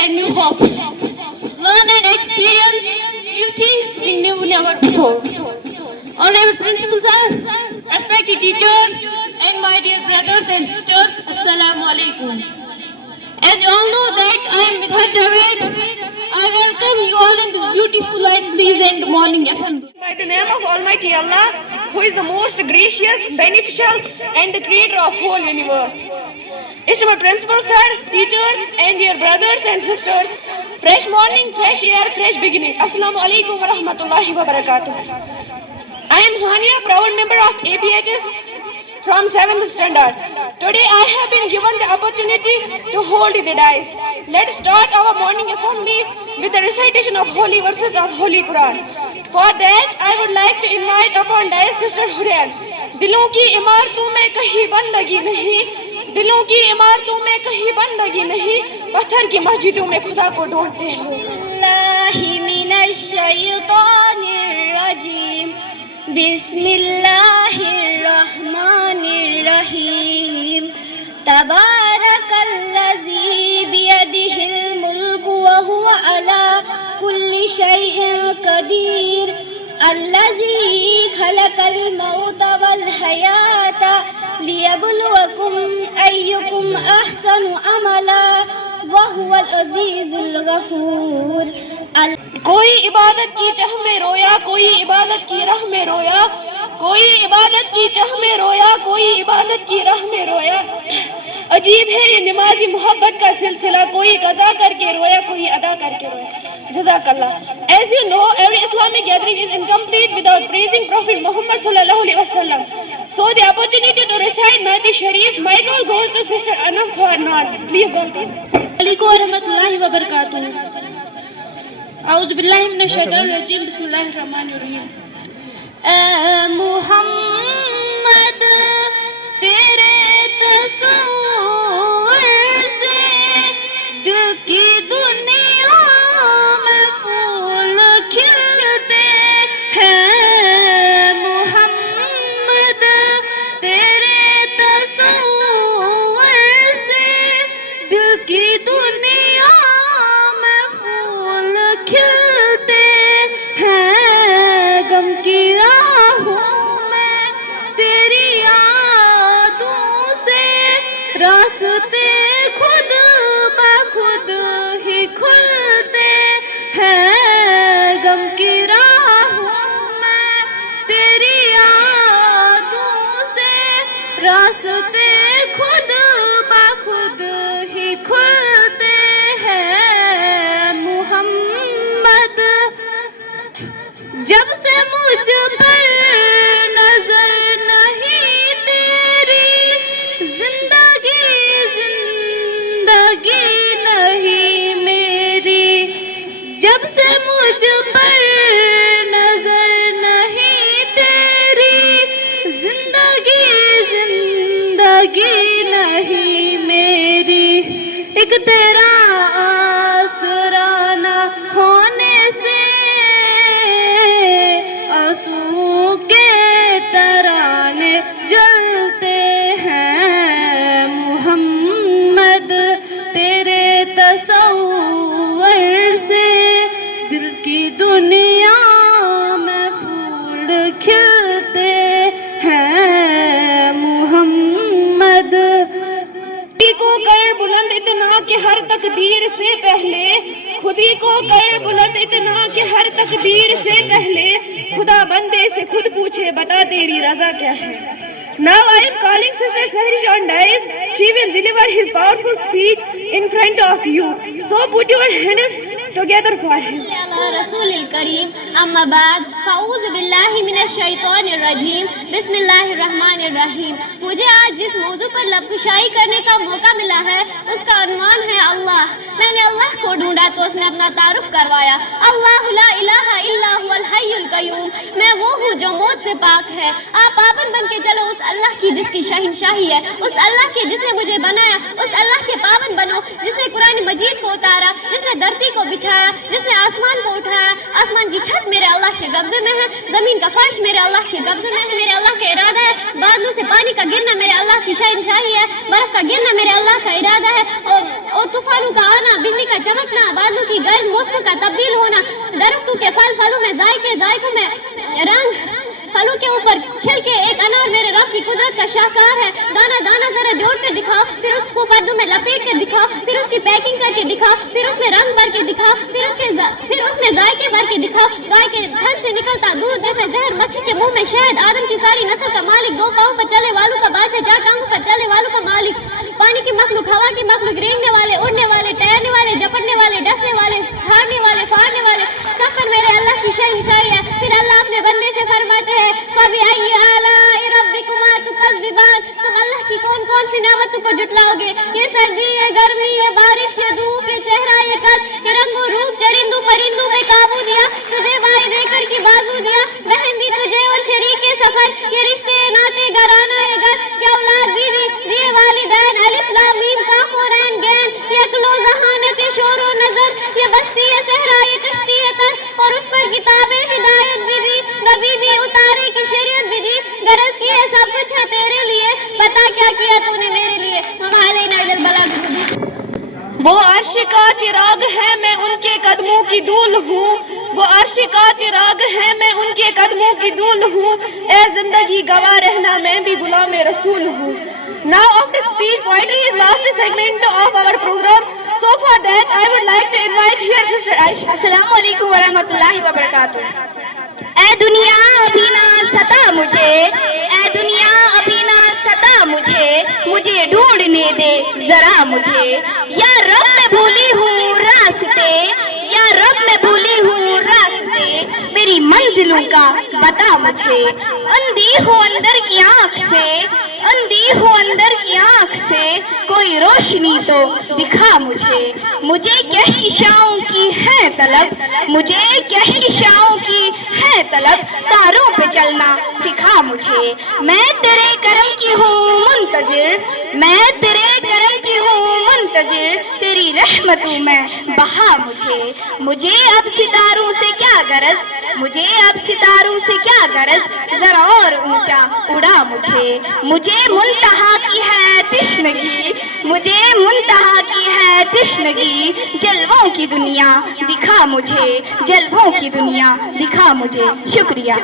and new hopes. Learn and experience new things we knew never before. Honorable Principal Sir, respected teachers, and my dear brothers and sisters, Assalamu alaikum. As you all know that I am Midhat Javed, I welcome you all in this beautiful and pleasant morning assembly. By the name of Almighty Allah, who is the most gracious, beneficial, and the creator of whole universe. Esteemed Principal Sir, teachers, and dear brothers and sisters, fresh morning, fresh air, fresh beginning. Assalamu alaikum wa rahmatullahi wa barakatuh. I am Hania, proud member of APHS from 7th standard. Today I have been given the opportunity to hold the dice. Let's start our morning assembly with the recitation of holy verses of Holy Quran. For that, I would like to invite upon dais Sister Hurriyan. دلوں کی عمارتوں میں کہیں بندگی نہیں، دلوں کی عمارتوں میں کہیں بندگی نہیں، پتھر کی مسجدوں میں خدا کو ڈھونڈتے ہیں. اللہ من الشیطان الرجیم بسم اللہ الرحمن الرحیم تبارک الذی بیدہ الملک وہو علی کل شیء قدیر الذی خلق الموت والحیاة لیبلوکم ایکم احسن عملا وہو العزیز الغفور. کوئی عبادت کی چاہ میں رویا، کوئی عبادت کی راہ میں رویا، کوئی عبادت کی چاہ میں رویا، کوئی عبادت کی راہ میں رویا. عجیب ہے یہ نمازی محبت کا سلسلہ، کوئی قضا کر کے رویا، کوئی ادا کر کے رویا. جزاک اللہ. As you know, every Islamic gathering is incomplete without praising Prophet Muhammad sallallahu alaihi wasallam. So the opportunity to recite Naat Sharif, my call goes to Sister Anam for Naat. Please welcome. Alaikum wa rahmatullahi wa barakatuh. اعوذ باللہ من الشیطان الرجیم بسم اللہ الرحمن الرحیم. اے محمد تیرے تصور سے دل کی دنیا میں پھول کھلتے ہیں. محمد تیرے تصور سے دل کی دنیا میں پھول کھلتے ہیں. غم کی راہوں میں تیری یادوں سے راستے خود بخود ہی کھلتے ہیں. غم کی راہوں میں تیری یادوں سے راستے خود بخود ہی کھلتے ہیں. محمد جب سے مجھ پر نظر نہیں تیری، زندگی نہیں میری. جب سے مجھ پر نظر نہیں تیری، زندگی نہیں میری. ایک تیرا آسرا نہ ہونے سے آنسو کے ترانے جلتے ہیں. محمد تیرے تصور سے دل کی دنیا میں پھول کھلتے ہیں. محمد خودی کو کر بلند اتنا کہ ہر تقدیر سے پہلے، خودی کو کر بلند اتنا کہ ہر تقدیر سے پہلے خدا بندے سے خود پوچھے بتا تیری رضا کیا ہے. Now I am calling Sister Sahrish on dais. She will deliver his powerful speech in front of you. So put your hands together for him. رسول الکریم اما بعد فاعوذ باللہ من الشیطان الرجیم بسم اللہ الرحمن الرحیم. مجھے آج جس موضوع پر لب کشائی کرنے کا موقع ملا ہے اس کا عنوان ہے اللہ. میں نے اللہ کو ڈھونڈا تو اس نے اپنا تعارف کروایا. اللہ لا الہ الا هو الحی القیوم. میں وہ ہوں جو موت سے پاک ہے. آپ پابند بن کے چلو اس اللہ کی جس کی شہنشاہی ہے، اس اللہ کے جس نے مجھے بنایا، اس اللہ کے پابند بنو جس نے قرآن مجید کو اتارا، جس نے دھرتی کو بچھایا، جس نے آسمان کو اٹھایا. آسمان کی چھت میرے اللہ کے قبضے میں ہے، زمین کا فرش میرے اللہ کے قبضے میں ہے. میرے اللہ کا ارادہ ہے. بادلوں سے پانی کا گرنا میرے اللہ کی شہنشاہی ہے. برف کا گرنا میرے اللہ کا ارادہ ہے. اور اور طوفانوں کا آنا، بجلی کا چمکنا، بادلوں کی گرج، موسم کا تبدیل ہونا، درختوں کے پھلوں میں ذائقوں میں رنگ، پھلوں کے اوپر چھل کے ایک انار میرے رب کی قدرت کا شاہکار ہے. دانا دانا ذرا جوڑ کر دکھاؤ، پھر اس کو پردوں میں لپیٹ کر دکھاؤ، پھر اس کی پیکنگ کر کے دکھاؤ، پھر اس میں رنگ بھر کے دکھاؤ، پھر اس میں ذائقے بھر کے دکھاؤ. گائے کے تھن سے نکلتا دودھ، دل میں زہر، مکھی کے منہ میں شہد، آدم کی ساری نسل کا مالک، 2 پاؤں پر چلے والوں کا بادشاہ، 4 ٹانگوں پر چلنے والوں کا مالک، پانی کی مخلوق، ہوا کی مخلوق، رینگنے والے، اڑنے والے، تیرنے والے، جھپٹنے والے، ڈسنے والے، ہارنے والے، پھاڑنے والے، سب پر میرے اللہ کی شہنشاہی ہے. پھر اللہ اپنے بندے سے فرماتے ہیں فَبِأَيِّ آلَاءِ رَبِّكُمَا تُكَذِّبَانِ، تم اللہ کی کون سی نعمتوں کو جھٹلاؤ گے؟ یہ سردی، یہ گرمی، یہ بارش، یہ دھوپ، یہ چہرہ، یہ قد، یہ رنگ و روپ، چرندوں پرندوں میں قابو دیا، تجھے بھائی دے کر کی بازو دیا، بہن دی تجھے اور شریک سفر، یہ رشتے ناطے گھرانہ ہے گھر، یہ اولاد بیوی دیے والدین، الف لام میم کاف اور عین گین، یہ عقل و ذہانت، یہ شور و نظر، یہ بستی ہے صحرا، یہ کشتی ہے تر، اور اس پر کتاب ہدایت بھی دی، نبی بھی اتارے کی شریعت بھی دی، غرض کی ہے سب کچھ ہے تیرے لیے، بتا کیا کیا تو نے میرے لیے. وما علینا الا البلاغ المبین. وہ عرش کا چراغ ہے میں ان کے قدموں کی دھول ہوں، وہ عرش کا چراغ ہے میں ان کے قدموں کی دھول ہوں، اے زندگی گواہ رہنا میں بھی غلام رسول ہوں. Now after speech poetry is last segment of our program. So for that I would like to invite here Sister Aisha. Assalamu alaikum wa rahmatullahi wa barakatuh. اے دنیا ابھی نہ ستا مجھے، اے دنیا ابھی نہ ستا مجھے ڈھونڈنے دے ذرا مجھے، یا رب میں بھولی ہوں راستے، یا رب میں بھولی ہوں راستے، میری منزلوں کا بتا مجھے. اندھی ہو اندر کی آنکھ سے، اندھی ہو اندر کی آنکھ سے، کوئی روشنی تو دکھا مجھے کہکشاؤں کی ہے طلب، مجھے کہکشاؤں کی ہے طلب، تاروں پہ چلنا سکھا مجھے. میں تیرے کرم کی ہوں منتظر، میں تیرے کرم کی ہوں منتظر، تیری رحمتوں میں بہا مجھے اب ستاروں سے کیا غرض، مجھے اب ستاروں سے کیا غرض، ذرا اور اونچا اڑا مجھے منتہا کی ہے تشنگی، مجھے منتہا کی ہے تشنگی، جلووں کی دنیا دکھا مجھے، جلووں کی دنیا دکھا مجھے. شکریہ.